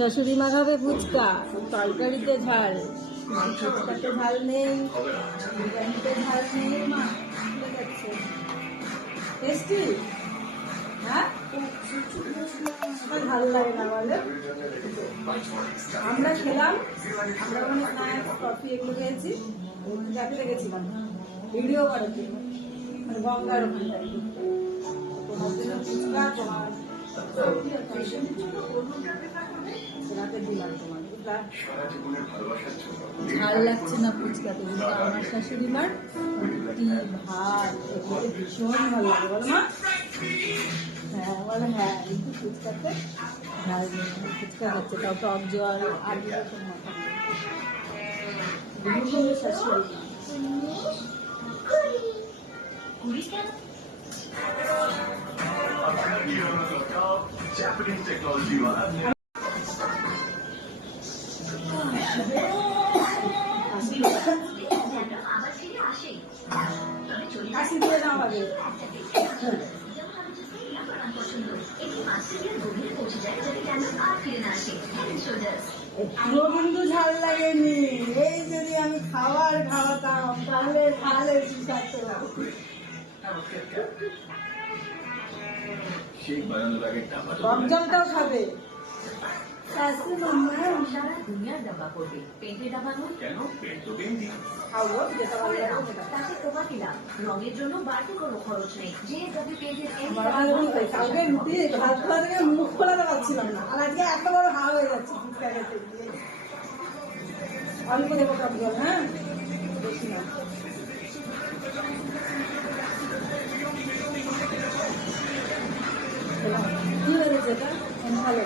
শাশুড়ি মা খাবে ফুচকা, তরকারিতে ঝাল, ফুচকাতে ঝাল নেই, বিরিয়ানিতে ঝাল নেই। মা ঠিক আছে, টেস্টি। হ্যাঁ, ভালো লাগে না বলে। আমরা খেলাম, আমরা মানে স্ন্যাক্স কফি এগুলো খেয়েছি, যাতে গেছিলাম ভিডিও করার জন্য, মানে গঙ্গার ওখানটায় তোমার জন্য ফুচকা, তোমার ঝাল লাগছে না ফুচকাতে, কিন্তু আমার শাশুড়ি মার রুটি ভাত এগুলো ভীষণ ভালো লাগে, বলো মা? হ্যাঁ বলে, হ্যাঁ কিন্তু ফুচকাতে ঝাল নেই, ফুচকা হচ্ছে তাও টক জল আলু রকম মাথা শাশুড়ি Japanese technology वाला আসি দিয়ে দাও আগে। কিন্তু ঝাল লাগেনি, এই যদি আমি খাবার খাওয়াতাম তাহলে ঝালে থাকতে পারবো। টক জলটাও খাবে। দুনিয়ার ডাবা করবে, পেন্টের ডাবা নয় কেন? পেন্ট তো পেন্টই খাবো, যেটা ভালো লাগে তাতে তোমার কিনা রঙের জন্য বাড়তি কোনো খরচ নেই। যে যাবে পেন্টের কালকে রুটি ভাত খাওয়া থেকে মুখ খোলাতে পারছিলাম না, আর আজকে এত বড় হাওয়া হয়ে যাচ্ছে ফুচকা খেতে গিয়ে। অল্প দেবো টক জল, হ্যাঁ বেশি না। কি হয়েছে এটা? ভালো।